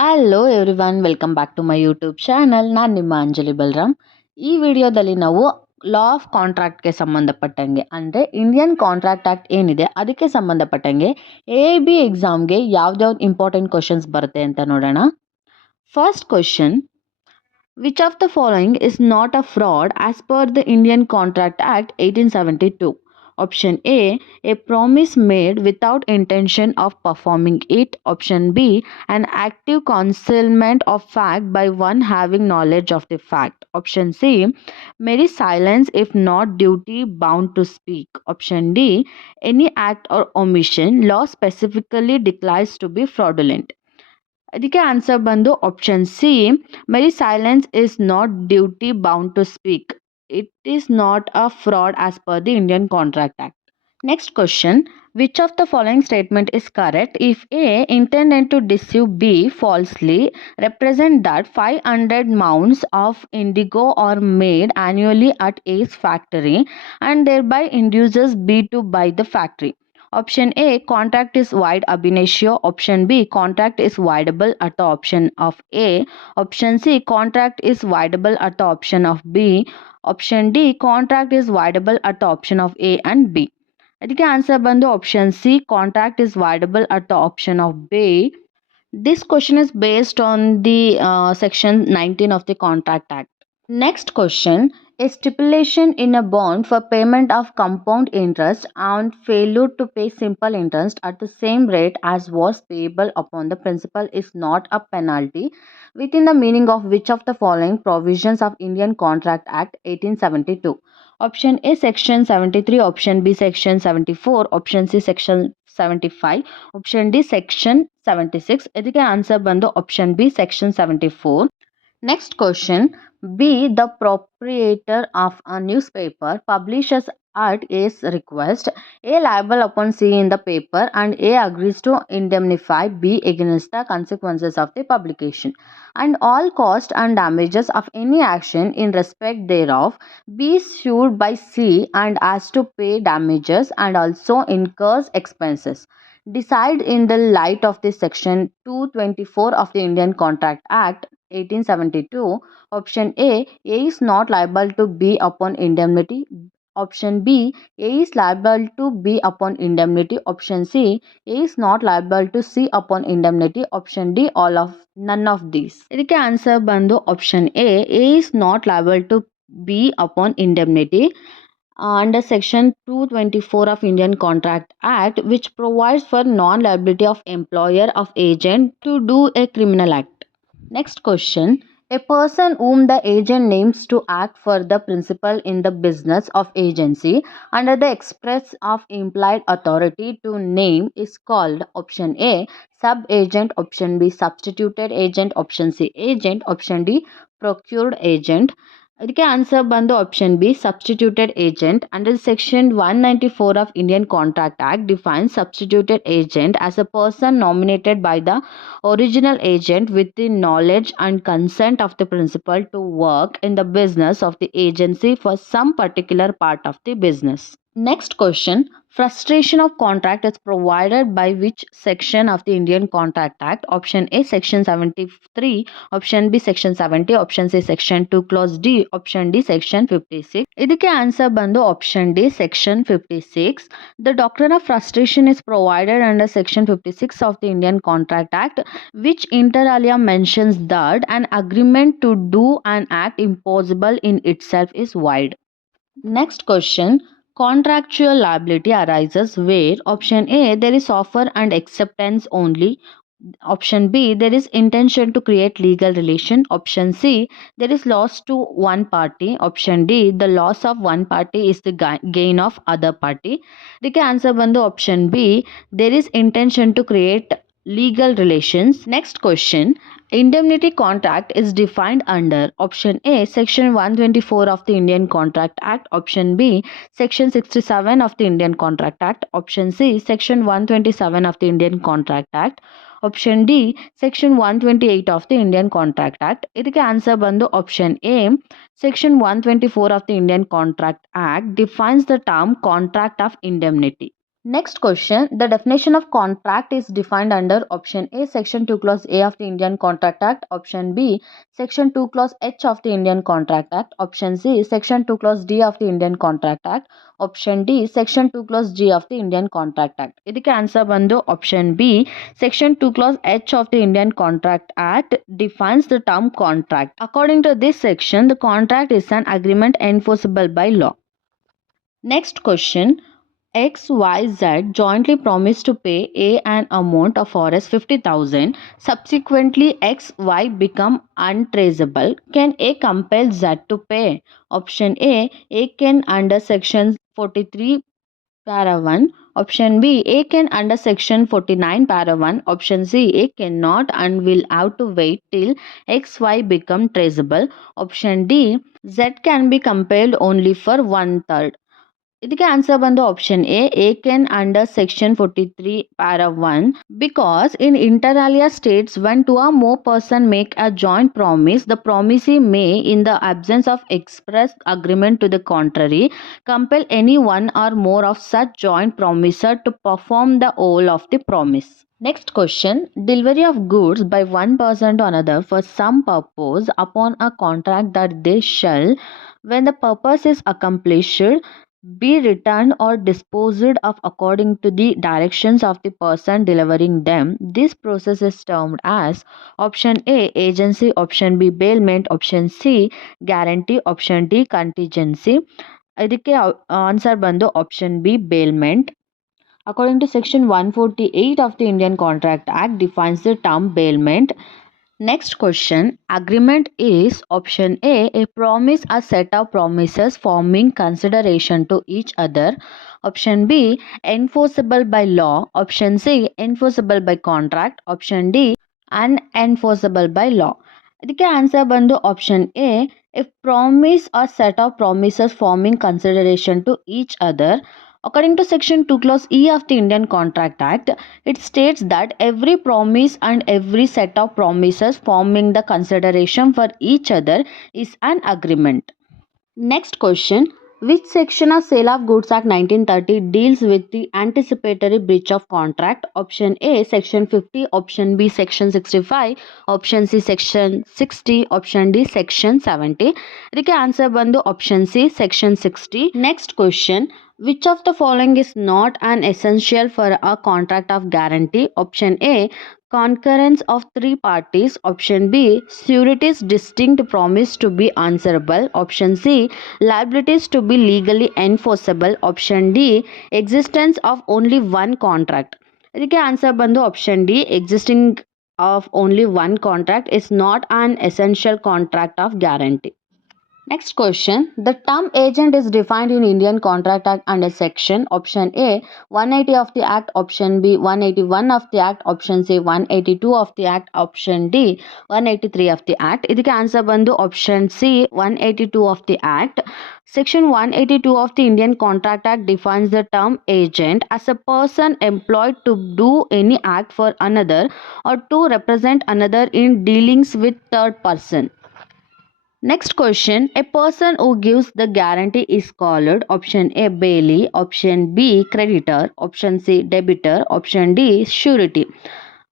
Hello everyone, welcome back to my YouTube channel. ನಾನು ನಿಮ್ಮ ಅಂಜಲಿ ಬಲರಾಮ್. ಈ ವಿಡಿಯೋದಲ್ಲಿ ನಾವು ಲಾ ಆಫ್ ಕಾಂಟ್ರಾಕ್ಟ್ಗೆ ಸಂಬಂಧಪಟ್ಟಂಗೆ ಅಂದರೆ ಇಂಡಿಯನ್ ಕಾಂಟ್ರಾಕ್ಟ್ ಆ್ಯಕ್ಟ್ ಏನಿದೆ ಅದಕ್ಕೆ ಸಂಬಂಧಪಟ್ಟಂಗೆ AIBE ಎಕ್ಸಾಮ್ಗೆ ಯಾವ್ದ್ಯಾವ್ದು ಇಂಪಾರ್ಟೆಂಟ್ ಕ್ವಶನ್ಸ್ ಬರುತ್ತೆ ಅಂತ ನೋಡೋಣ. First question, which of the following is not a fraud as per the Indian contract act 1872? Option A promise made without intention of performing it. Option B, an active concealment of fact by one having knowledge of the fact. Option C, mere silence if not duty bound to speak. Option D, any act or omission law specifically declares to be fraudulent. ಅದಕ್ಕೆ answer ಬಂದು option C, mere silence is not duty bound to speak. It is not a fraud as per the Indian Contract Act. Next question, which of the following statement is correct if A intended to deceive B falsely, represent that 500 mounds of indigo are made annually at A's factory and thereby induces B to buy the factory? Option A, contract is void ab initio. Option B, contract is voidable at the option of A. Option C, contract is voidable at the option of B. Option D, contract is voidable at the option of A and B. ಅದಕ್ಕೆ answer ಬಂದು option C, contract is voidable at the option of B. This question is based on the section 19 of the Contract Act. Next question, a stipulation in a bond for payment of compound interest on failure to pay simple interest at the same rate as was payable upon the principal is not a penalty within the meaning of which of the following provisions of Indian Contract Act 1872? Option A, section 73. Option B, section 74. Option C, section 75. Option D, section 76. ಇದಕ್ಕೆ answer ಬಂದು option B, section 74. Next question, B, the proprietor of a newspaper publishes at A's request A liable upon C in the paper and A agrees to indemnify B against the consequences of the publication and all cost and damages of any action in respect thereof. B is sued by C and has to pay damages and also incurs expenses. Decide in the light of the section 224 of the Indian Contract Act 1872. Option A is not liable to B upon indemnity. Option B, A is liable to B upon indemnity. Option C, A is not liable to C upon indemnity. Option D, none of these. ಇದಕ್ಕೆ answer ಬಂದು option A is not liable to B upon indemnity under section 224 of Indian Contract Act, which provides for non-liability of employer of agent to do a criminal act. Next question, a person whom the agent names to act for the principal in the business of agency under the express of implied authority to name is called option A, sub-agent. Option B, substituted agent. Option C, agent. Option D, procured agent. ಇದಕ್ಕೆ answer ಬಂದು option B, substituted agent. Under section 194 of Indian Contract Act defines substituted agent as a person nominated by the original agent with the knowledge and consent of the principal to work in the business of the agency for some particular part of the business. Next question, frustration of contract is provided by which section of the Indian Contract Act? Option A, section 73. Option B, section 70. Option C, section 2 clause D. Option D, section 56. ಇದಕ್ಕೆ answer ಬಂದು option D, section 56. The doctrine of frustration is provided under section 56 of the Indian Contract Act, which inter alia mentions that an agreement to do an act impossible in itself is void. Next question, contractual liability arises where option A, there is offer and acceptance only. Option B, there is intention to create legal relation. Option C, there is loss to one party. Option D, the loss of one party is the gain of other party. ಇದಕ್ಕೆ answer ಬಂದು option B, there is intention to create legal relations. Next question, indemnity contract is defined under option A, section 124 of the Indian Contract Act. Option B, section 67 of the Indian Contract Act. Option C, section 127 of the Indian Contract Act. Option D, section 128 of the Indian Contract Act. ಇದಕ್ಕೆ answer ಬಂದು option A, section 124 of the Indian Contract Act defines the term contract of indemnity. Next question. The definition of contract is defined under option A, section 2 clause A of the Indian Contract Act, option B, section 2 clause H of the Indian Contract Act, option C, section 2 clause D of the Indian Contract Act, option D, section 2 clause G of the Indian Contract Act. ಇದಕ್ಕೆ answer ಬಂದು option B, section 2 clause H of the Indian Contract Act defines the term contract. According to this section, the contract is an agreement enforceable by law. Next question. XYZ jointly promised to pay A an amount of Rs 50,000. Subsequently, XY become untraceable. Can A compel Z to pay? Option A can under section 43 para 1. Option B, A can under section 49 para 1. Option C, A cannot and will have to wait till XY become traceable. Option D, Z can be compelled only for 1/3. ಇದಕ್ಕೆ answer ಬಂದು option A can under section 43 para 1 because in inter alia states when two or more person make a joint promise, the promisee may, in the absence of express agreement to the contrary, compel any one or more of such joint promiser to perform the whole of the promise. Next question. Delivery of goods by one person to another for some purpose upon a contract that they shall, when the purpose is accomplished, be returned or disposed of according to the directions of the person delivering them. This process is termed as option A, agency, option B, bailment, option C, guarantee, option D, contingency. ಇದಕ್ಕೆ answer ಬಂದು option B, bailment. According to section 148 of the Indian Contract Act defines the term bailment. Next question. Agreement is option A promise, a set of promises forming consideration to each other. Option B, enforceable by law. Option C, enforceable by contract. Option D, unenforceable by law. ಇದಕ್ಕೆ answer ಬಂದು option A promise or set of promises forming consideration to each other. According to section 2 clause E of the Indian Contract Act, it states that every promise and every set of promises forming the consideration for each other is an agreement. Next question. Which section of Sale of Goods Act 1930 deals with the anticipatory breach of contract? Option A, section 50. Option B, section 65. Option C, section 60. Option D, section 70. ಇದಕ್ಕೆ answer ಬಂದು option C, section 60. Next question. Which of the following is not an essential for a contract of guarantee? Option A, concurrence of three parties. Option B, surety's distinct promise to be answerable. Option C, liabilities to be legally enforceable. Option D, existence of only one contract. ಇದಕ್ಕೆ answer ಬಂದು option D, existing of only one contract is not an essential contract of guarantee. Next question. The term agent is defined in Indian Contract Act under section option A 180 of the Act, option B 181 of the Act, option C 182 of the Act, option D 183 of the Act. ಇದಕ್ಕೆ answer ಬಂದು option C 182 of the Act. Section 182 of the Indian Contract Act defines the term agent as a person employed to do any act for another or to represent another in dealings with third person. Next question. A person who gives the guarantee is called option A, bailee, option B, creditor, option C, debitor, option D, surety.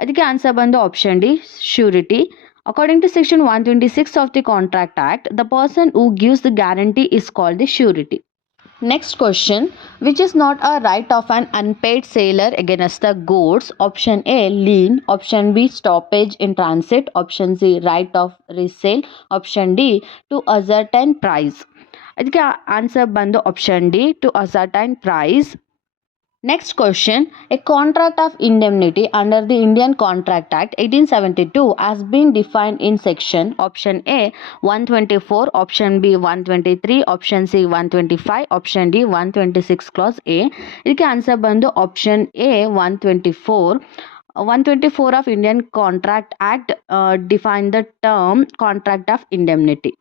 ಅದಕ್ಕೆ answer ಬಂದು option D, surety. According to section 126 of the Contract Act, the person who gives the guarantee is called the surety. Next question. Which is not a right of an unpaid sailor against the goods? Option A, lien. Option B, stoppage in transit. Option C, right of resale. Option D, to ascertain price. ಅದಕ್ಕೆ answer ಬಂದು option D, to ascertain price. Next question. A contract of indemnity under the Indian Contract Act 1872 has been defined in section option A 124, option B 123, option C 125, option D 126 clause A. ಇದಕ್ಕೆ answer ಬಂದು option A 124. 124 of Indian Contract Act define the term contract of indemnity.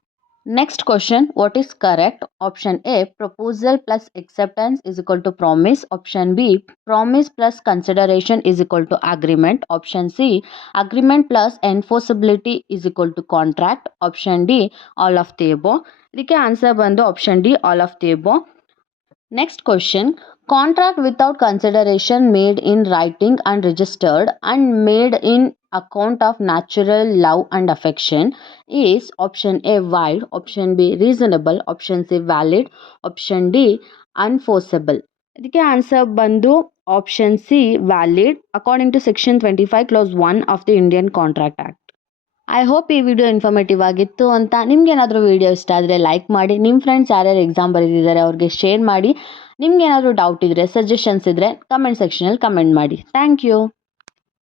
Next question. What is correct? Option A, proposal plus acceptance is equal to promise. Option B, promise plus consideration is equal to agreement. Option C, agreement plus enforceability is equal to contract. Option D, all of the above. ಇದಕ್ಕೆ answer ಬಂದು option D, all of the above. Next question. Contract without consideration made in writing and registered and made in account of natural love and affection is option A wild, option B reasonable, option C valid, option D unforceable. ಇದಕ್ಕೆ answer ಬಂದು option C valid according to section 25 clause 1 of the Indian contract act. I hope ಈ video informative ಆಗಿತ್ತು ಅಂತ. ನಿಮ್ಗೇನಾದರೂ video ಇಷ್ಟ ಆದರೆ like ಮಾಡಿ, ನಿಮ್ಮ ಫ್ರೆಂಡ್ಸ್ ಯಾರ್ಯಾರು ಎಕ್ಸಾಮ್ ಬರೆದಿದ್ದಾರೆ ಅವ್ರಿಗೆ ಶೇರ್ ಮಾಡಿ. ನಿಮ್ಗೇನಾದರೂ ಡೌಟ್ ಇದ್ದರೆ, ಸಜೆಷನ್ಸ್ ಇದ್ದರೆ ಕಮೆಂಟ್ ಸೆಕ್ಷನಲ್ಲಿ ಕಮೆಂಟ್ ಮಾಡಿ. Thank you.